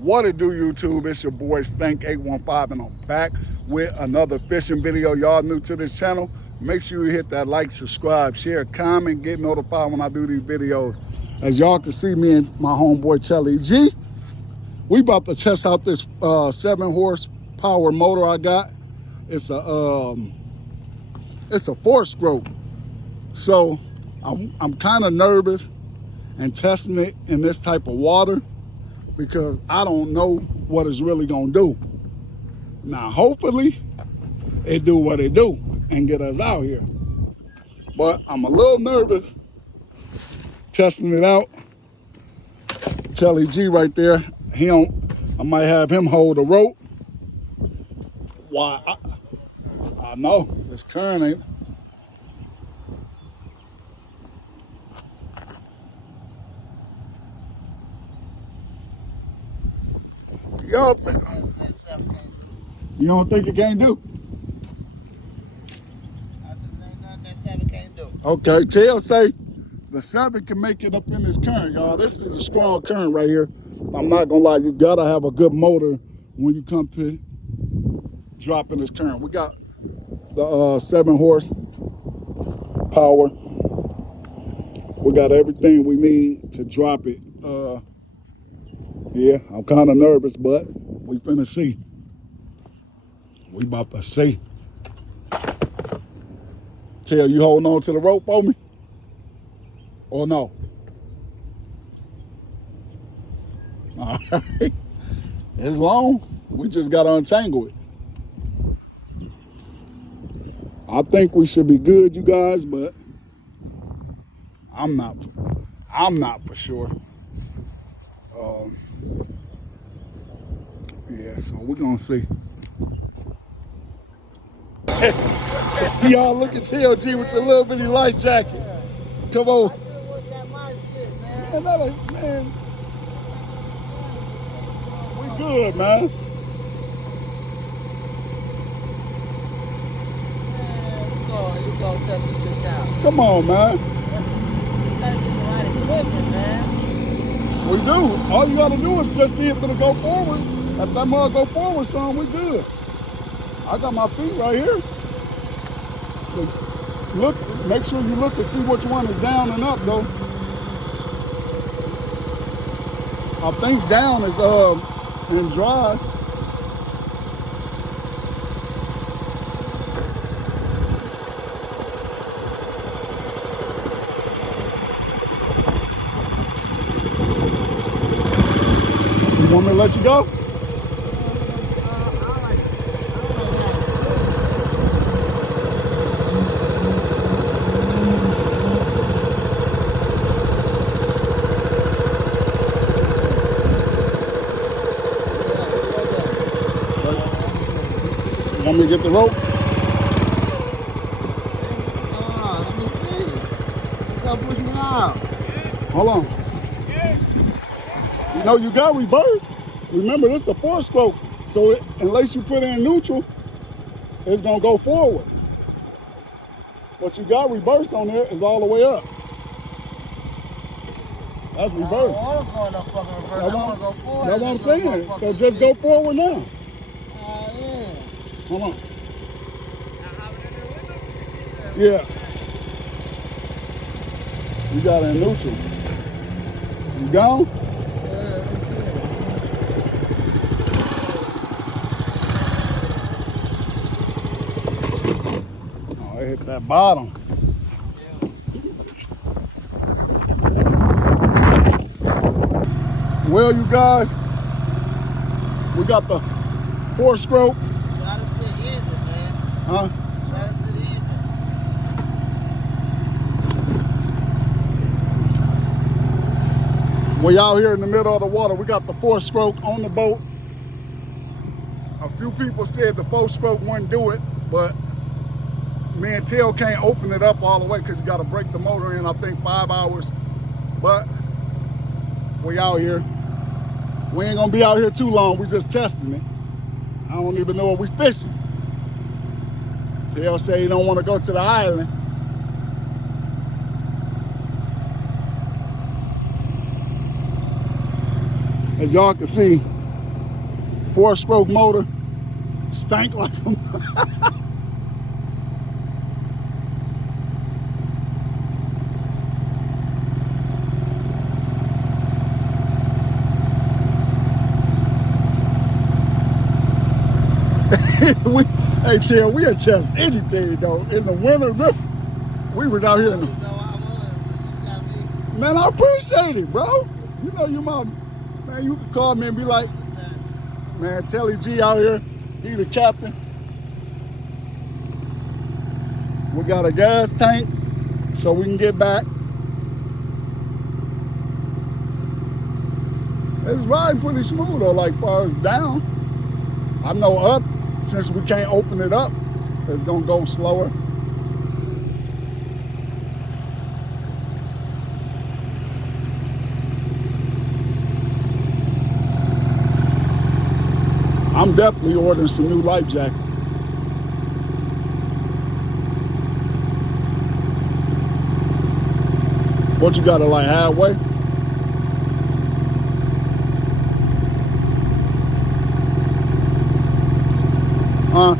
What it do, YouTube? It's your boy Stank815, and I'm back with another fishing video. Y'all new to this channel, make sure you hit that like, subscribe, share, comment, get notified when I do these videos. As y'all can see, me and my homeboy Chelly G, we about to test out this 7 horsepower motor I got. It's a 4-stroke. So I'm kind of nervous and testing it in this type of water, because I don't know what it's really gonna do. Now, hopefully, it do what it do and get us out here. But I'm a little nervous testing it out. Telly G right there, I might have him hold the rope. Why? I know, this current ain't. Y'all think, you don't think it can't do? I said, there ain't nothing that 7 can't do. Okay, Tail say the 7 can make it up in this current, y'all. This is a strong current right here. I'm not gonna lie, you gotta have a good motor when you come to dropping this current. We got the 7 horse power. We got everything we need to drop it. Yeah, I'm kind of nervous, but we finna see. We about to see. Tail, you holding on to the rope for me? Or no? All right. It's long. We just got to untangle it. I think we should be good, you guys, but I'm not for sure. Yeah, so we're going to see. Y'all look at TLG with the little bitty life jacket. Come on. I should have worked out my shit, man. Man, that ain't, man. We good, man. Man, you go test this bitch out. Come on, man. You gotta get the right equipment, man. We do. All you got to do is just see if it'll go forward. If that mug go forward, son, we good. I got my feet right here. Look, make sure you look to see which one is down and up, though. I think down is in dry. You want me to let you go? You want me to get the rope? Let me see. You gotta push me out. Hold on. You know, you got reverse. Remember, this is a 4-stroke. So unless you put it in neutral, it's going to go forward. What you got reverse on there is all the way up. That's I reverse. don't want to go in no fucking reverse. I want to go forward. That's what I'm saying. So just go forward now. Yeah. Hold on. Yeah. You got it in neutral. You gone? Oh, it hit that bottom. Well, you guys, we got the 4-stroke. Try to sit engine, man. Huh? Try to sit engine. We out here in the middle of the water. We got the 4-stroke on the boat. A few people said the 4-stroke wouldn't do it, but me and Tail can't open it up all the way because you got to break the motor in, I think, 5 hours. But we out here. We ain't gonna be out here too long. We just testing it. I don't even know what we fishing. Tail say he don't want to go to the island. As y'all can see, 4-stroke motor, stank like a hey, Tim, we had test anything though. In the winter, we was out here in the. You know I'm on. You got me. Man, I appreciate it, bro. You know you my man. You can call me and be like, man, Telly G out here. He the captain. We got a gas tank, so we can get back. It's riding pretty smooth though, like far as down. I know up, since we can't open it up, it's gonna go slower. I'm definitely ordering some new life jackets. What, you got it like halfway? Huh?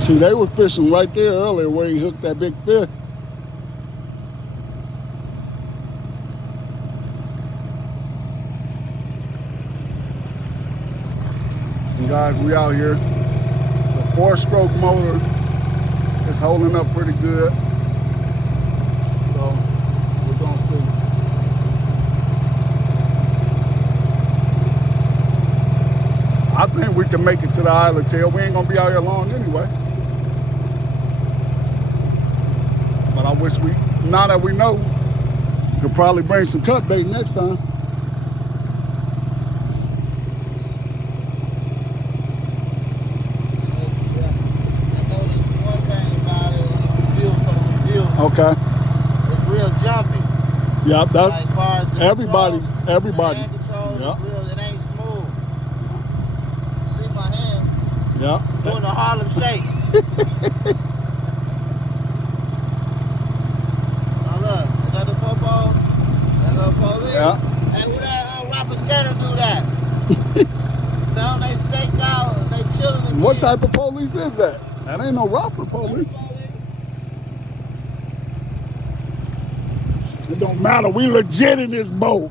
See, they were fishing right there earlier where he hooked that big fish. And guys, we out here. The 4-stroke motor is holding up pretty good. So we're gonna see. I think we can make it to the Isle of Tail. We ain't gonna be out here long anyway. But I wish we, now that we know, we could probably bring some cut bait next time. Okay. It's real jumpy. Yep, that's Like far as the everybody. controls, Everybody. the hand controls, Yep. it's real, it ain't smooth. See my hand Yep. doing a Harlem shake. Now look, is that the football? That the police? Yeah. Hey, who that rapper scatter do that? Tell them they staked out, they chilling. What type of police is that? That ain't no rapper police. It don't matter. We legit in this boat.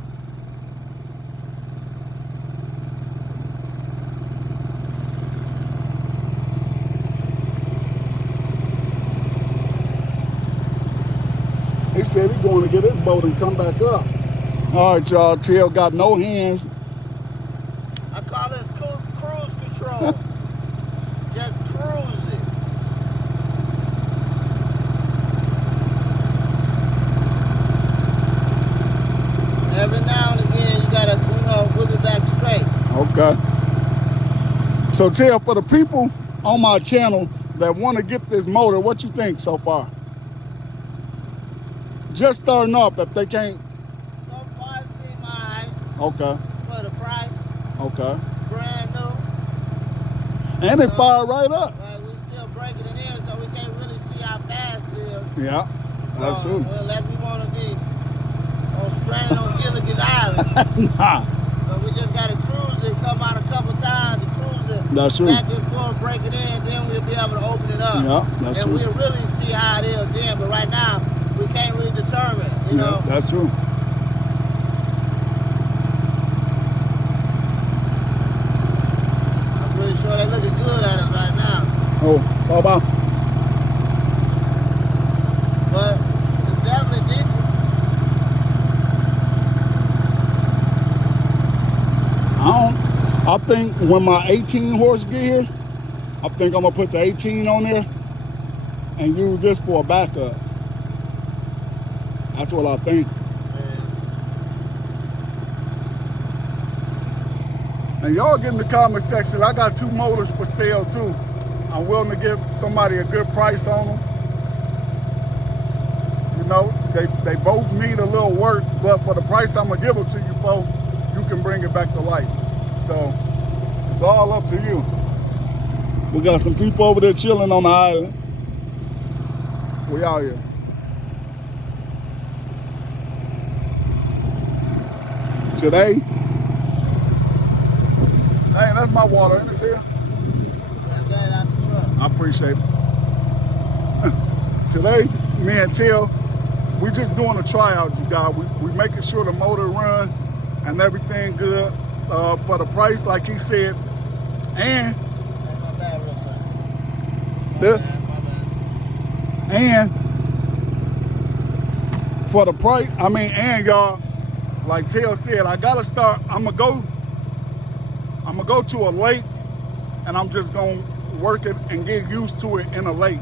He said he's going to get his boat and come back up. All right, y'all. Tail got no hands. I call this cruise control. Just cruising. Every now and again, you gotta, whip it back straight. Okay. So, Tail, for the people on my channel that want to get this motor, what you think so far? Just starting off, if they can't. So far, it seems alright. Okay. For the price, Okay. brand new. And they fire right up. But we still breaking it in, so we can't really see how fast it is. Yeah, that's true. Unless we want to be stranded on Gilligan Island. Nah, So we just got to cruise it, come out a couple times and cruise it. that's true. Back and forth, break it in, then we'll be able to open it up. Yeah, that's and true. we'll really see how it is then. But right now, we can't really determine, you Yeah, know. that's true. I'm pretty sure they're looking good at us right now. Oh, bye-bye. But it's definitely decent. I think when my 18 horse get here, I think I'm gonna put the 18 on there and use this for a backup. That's what I think. And y'all get in the comment section. I got 2 motors for sale too. I'm willing to give somebody a good price on them. You know, they both need a little work, but for the price I'm gonna give them to you for, you can bring it back to life. So it's all up to you. We got some people over there chilling on the island. We out here. Today, hey, that's my water, isn't it, here? I got it out the truck. I appreciate it. Today, me and Till, we just doing a tryout, you guys. We making sure the motor run and everything good for the price, like he said. And Hey, my bad real quick. Yeah. My bad. and for the price, and y'all, like Till said, I gotta start. I'm gonna go to a lake, and I'm just gonna work it and get used to it in a lake.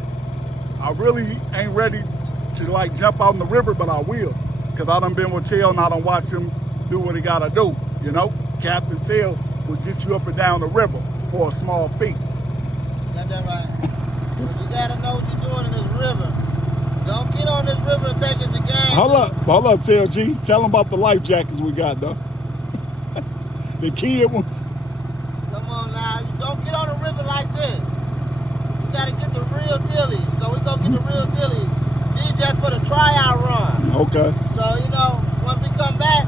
I really ain't ready to like jump out in the river, but I will, cause I done been with Till and I done watch him do what he gotta do. You know, Captain Till will get you up and down the river for a small fee. Got that right. But you gotta know what you're doing in this river. Don't get on this river and think it's a game. Hold up, Till G. Tell him about the life jackets we got though. The kid ones. Come on now. You don't get on the river like this. You gotta get the real dealies. So we gonna get the real dealies. These just for the tryout run. Okay. So, you know, once we come back,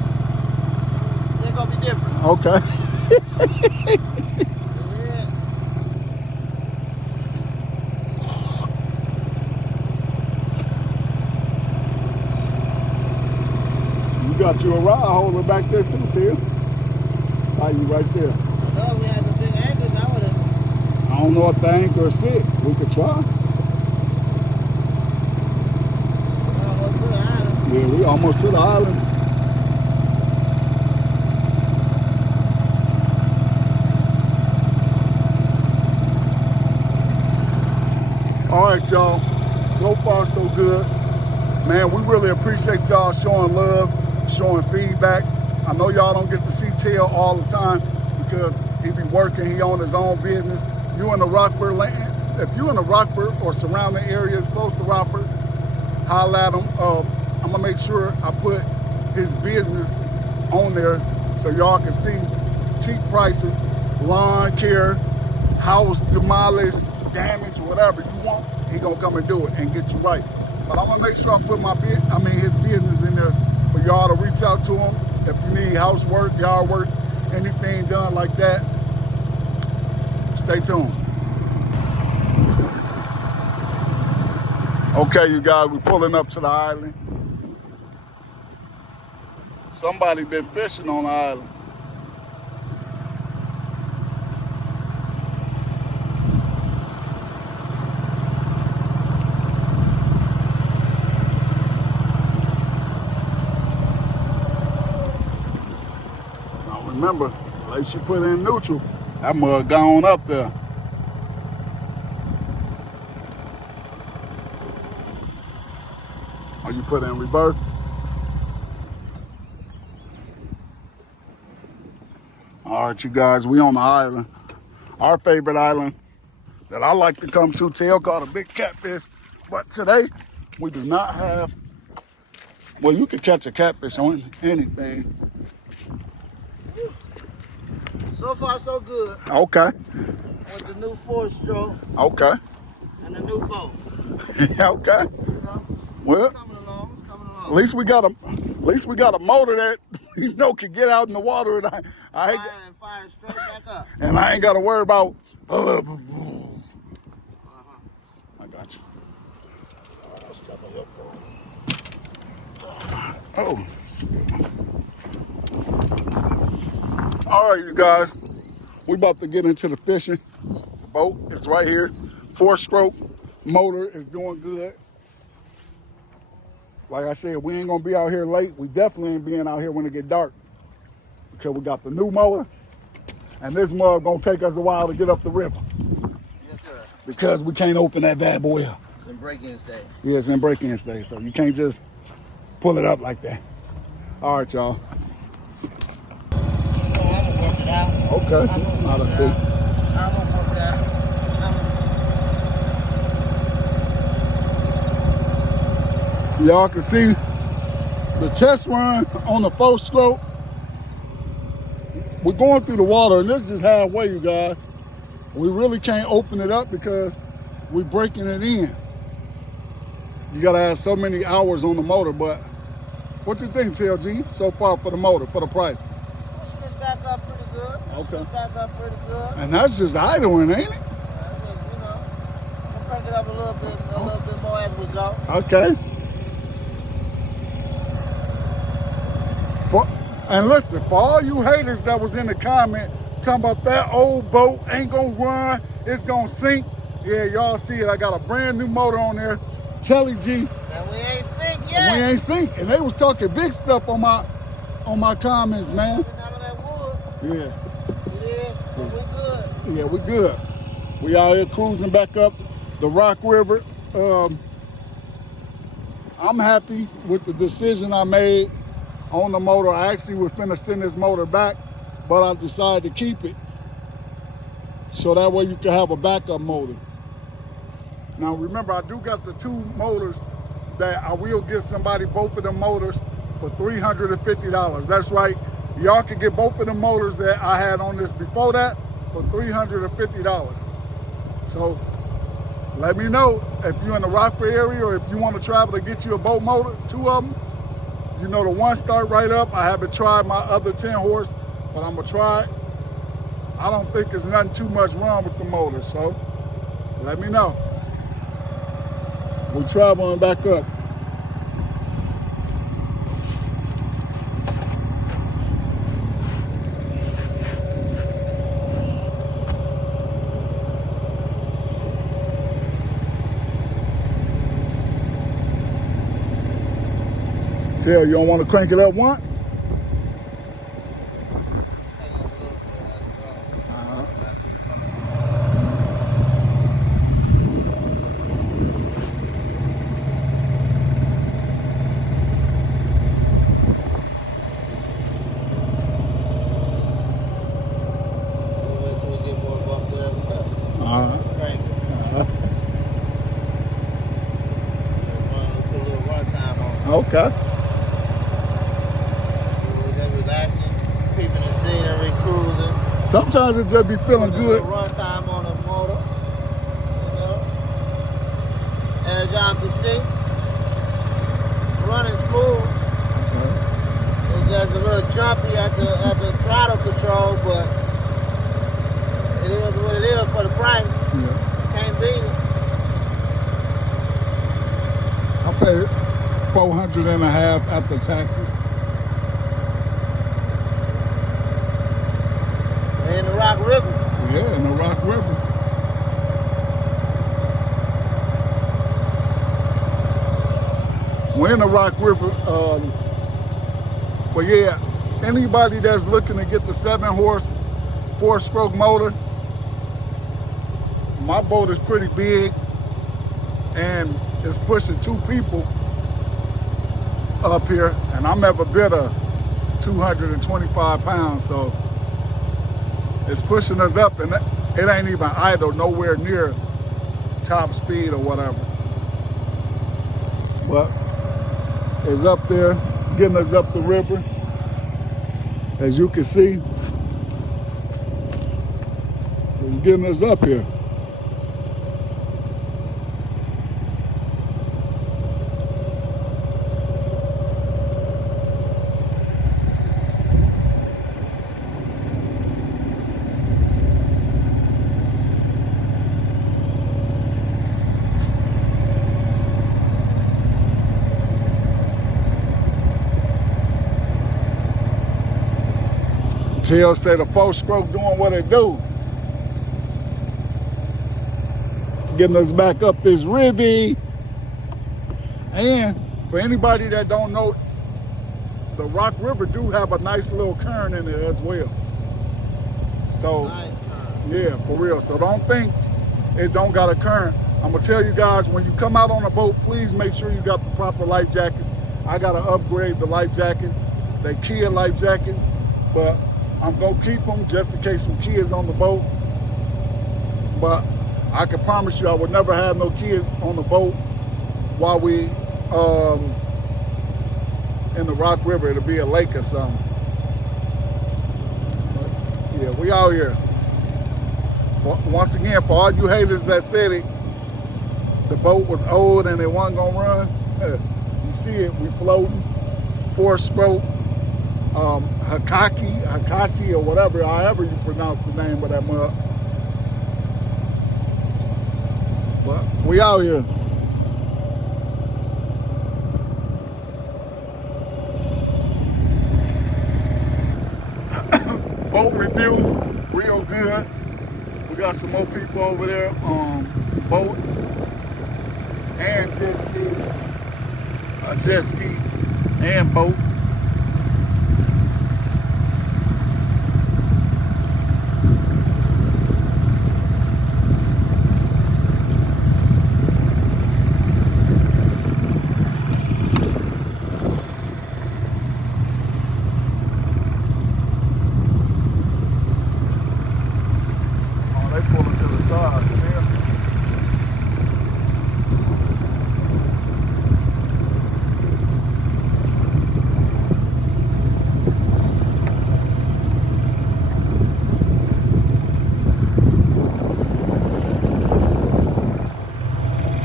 they're gonna be different. Okay. Yeah. You got your rod holder back there too, Till. Are you right there? I thought we had some big anchors. I would've. I don't know if the anchor is sick. We could try. Go to the island. Yeah, we almost to the island. All right, y'all. So far, so good. Man, we really appreciate y'all showing love, showing feedback. I know y'all don't get to see Till all the time because he be working, he own his own business. You in the Rockford land, if you in the Rockford or surrounding areas close to Rockford, holla at him. I'm gonna make sure I put his business on there so y'all can see cheap prices, lawn care, house demolish, damage, whatever you want. He gonna come and do it and get you right. But I'm gonna make sure I put his business in there for y'all to reach out to him if you need housework, yard work, anything done like that. Stay tuned. Okay, you guys, we're pulling up to the island. Somebody been fishing on the island. Now remember, like you put in neutral, that mud gone up there. Or you put in reverse. All right, you guys, we on the island. Our favorite island that I like to come to, Till called a Big Catfish. But today, we do not have, well, you could catch a catfish on anything. So far, so good. Okay, With the new 4-stroke okay, and the new boat. okay. You know, Well, it's coming along. It's coming along. at least we got a motor that you know can get out in the water, and I Fire straight back up. and I ain't got to worry about. I got you. Oh. All right, you guys. We about to get into the fishing. The boat is right here. 4-stroke motor is doing good. Like I said, we ain't gonna be out here late. We definitely ain't being out here when it get dark because we got the new mower, and this mug gonna take us a while to get up the river Yes, sir. because we can't open that bad boy up. It's in break-in state. Yeah, it's in break-in stage, so you can't just pull it up like that. All right, y'all. I'm gonna work it out. Okay. Okay. I'm gonna Not a put cool. that. I'm gonna put that. Y'all can see the test run on the 4-stroke. We're going through the water, and this is just halfway, you guys. We really can't open it up because we're breaking it in. You gotta have so many hours on the motor, but what you think, TLG, so far for the motor, for the price? Pushing this back up pretty good. Pushing Okay. this back up pretty good. And that's just idling, ain't it? You know, we'll crank it up a little bit more as we go. Okay. And listen, for all you haters that was in the comment talking about that old boat ain't gonna run, it's gonna sink. Yeah, y'all see it. I got a brand new motor on there. Telly G. And we ain't sink We yet. ain't sink. And they was talking big stuff on my comments, man. Out of that wood. Yeah. It is, but we good. Yeah, we good. We out here cruising back up the Rock River. I'm happy with the decision I made on the motor. I actually was finna send this motor back, but I decided to keep it. So that way you can have a backup motor. Now remember, I do got the 2 motors that I will give somebody both of them motors for $350. That's right. Y'all can get both of the motors that I had on this before that for $350. So let me know if you're in the Rockford area or if you want to travel to get you a boat motor, 2 of them. You know, the one start right up. I haven't tried my other 10 horse, but I'm gonna try it. I don't think there's nothing too much wrong with the motor, so let me know. We're traveling back up. Tell you don't want to crank it up once? We'll wait till we get more up there. Crank it. Put a little run time on it. Okay. We're just relaxing, peeping the scenery, cruising. Sometimes it just be feeling Put a good. little run time on the motor. You know? As y'all can see, running smooth. It's just a little jumpy at the throttle control, but it is what it is for the price. Yeah. Can't beat it. I paid $400.50 after taxes. We're in the Rock River. Yeah, in the Rock River. We're in the Rock River. But yeah, anybody that's looking to get the 7-horse 4-stroke motor, my boat is pretty big and it's pushing 2 people up here, and I'm ever bid a 225 pounds, so it's pushing us up, and it ain't even idle nowhere near top speed or whatever. But it's up there, getting us up the river. As you can see, it's getting us up here. Till say the 4-stroke doing what it do. Getting us back up this ribby. And for anybody that don't know, the Rock River do have a nice little current in it as well. So, Nice turn. yeah, for real. So don't think it don't got a current. I'm gonna tell you guys, when you come out on a boat, please make sure you got the proper life jacket. I gotta upgrade the life jacket. They Kia life jackets, but I'm gonna keep them just in case some kids on the boat. But I can promise you I would never have no kids on the boat while we in the Rock River. It'll be a lake or something. But yeah, we out here. Once again, for all you haters that said the boat was old and it wasn't gonna run, you see it, we floating, 4-stroke, Hakashi or whatever, however you pronounce the name of that mug. But we out here. Boat review, real good. We got some more people over there on boats and jet skis, jet ski and boat.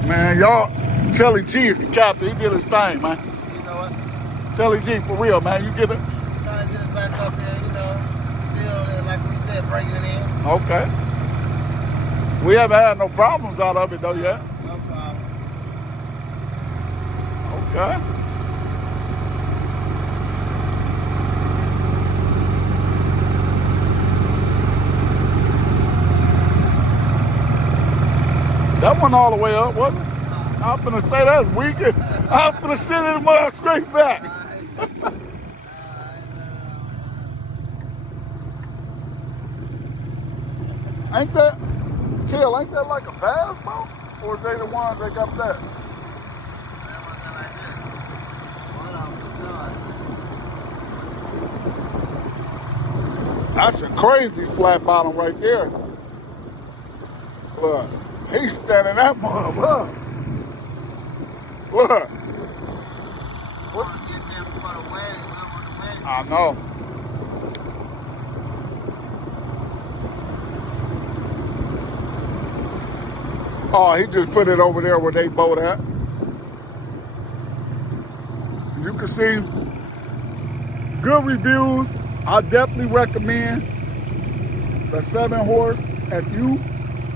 Man, y'all, Telly G is the captain. He did his thing, man. You know what? Telly G, for real, man. You get it? Trying to get us back up here, you know. Still, like we said, breaking it in. Okay. We haven't had no problems out of it, though, yet. No problem. Okay. That went all the way up, wasn't it? I'm finna say that's weak. I'm finna send it mud straight back. Ain't that, Till, ain't that like a bass boat? Or is they the ones that got that? That's a crazy flat bottom right there. Look, he's standing that mud up. Look. I know. Oh, he just put it over there where they boat at. You can see good reviews. I definitely recommend the 7-horse. If you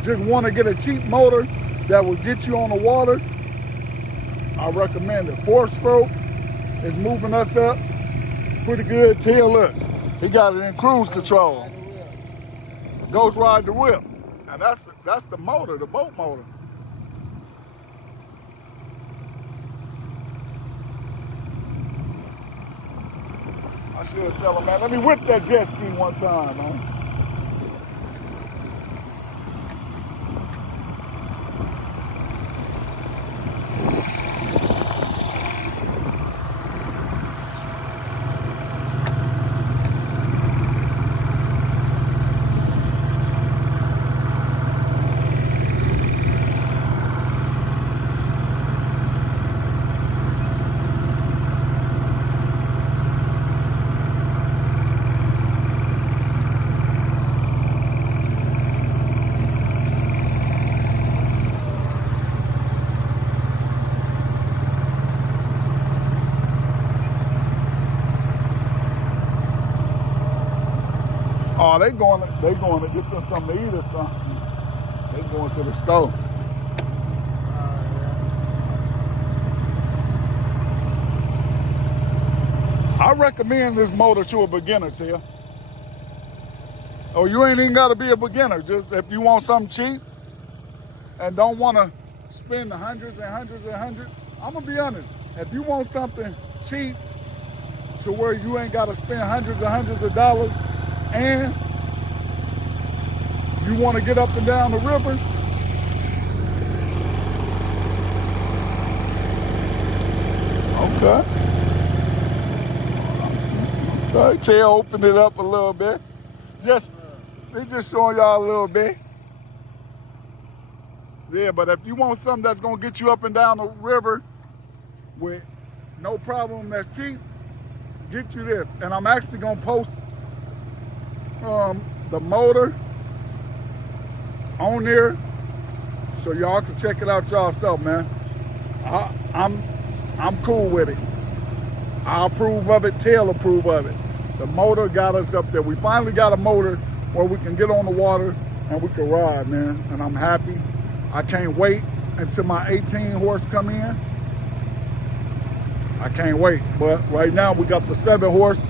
just want to get a cheap motor that will get you on the water, I recommend it. 4-stroke is moving us up pretty good. Till, look, he got it in cruise control. Ghost ride the whip. And that's the motor, the boat motor. I should tell him, man, let me whip that jet ski one time, man. Oh, they going to get them something to eat or something. They going to the store. I recommend this motor to a beginner, Tia. Oh, you ain't even got to be a beginner. Just if you want something cheap and don't want to spend the hundreds and hundreds and hundreds. I'm going to be honest. If you want something cheap to where you ain't got to spend hundreds and hundreds of dollars and you want to get up and down the river, okay. Okay, Tail opened it up a little bit. Just they just showing y'all a little bit. Yeah, but if you want something that's gonna get you up and down the river with no problem, that's cheap, get you this. And I'm actually gonna post the motor on there so y'all can check it out yourself, man. I'm cool with it. I approve of it, Tail approve of it. The motor got us up there. We finally got a motor where we can get on the water and we can ride, man. And I'm happy. I can't wait until my 18 horse come in. I can't wait. But right now we got the 7 horse.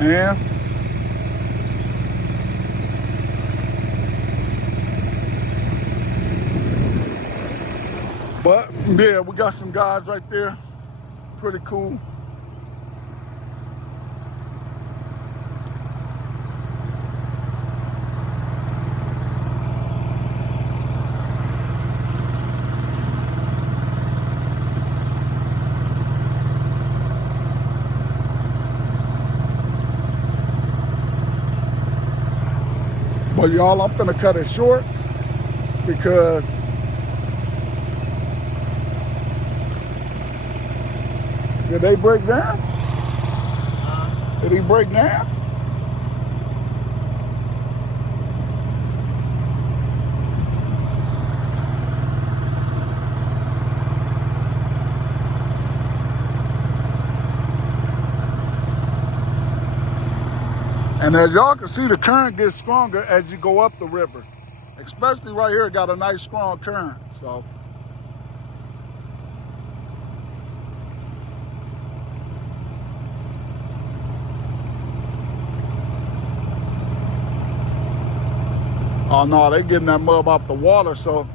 And but yeah, we got some guys right there. Pretty cool. But y'all, I'm gonna cut it short because did they break down? Did he break down? And as y'all can see, the current gets stronger as you go up the river. Especially right here, it got a nice strong current, so. Oh no, they getting that mud off the water, so.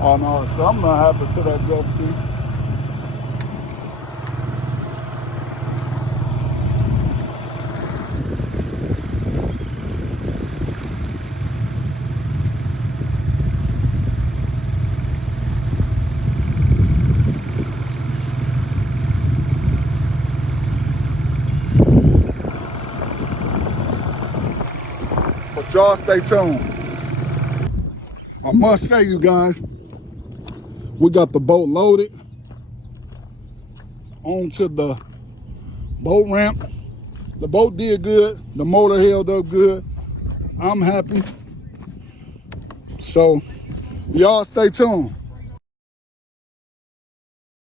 Oh no, something gonna happen to that jet ski. But y'all stay tuned. I must say, you guys, we got the boat loaded onto the boat ramp. The boat did good. The motor held up good. I'm happy. So y'all stay tuned.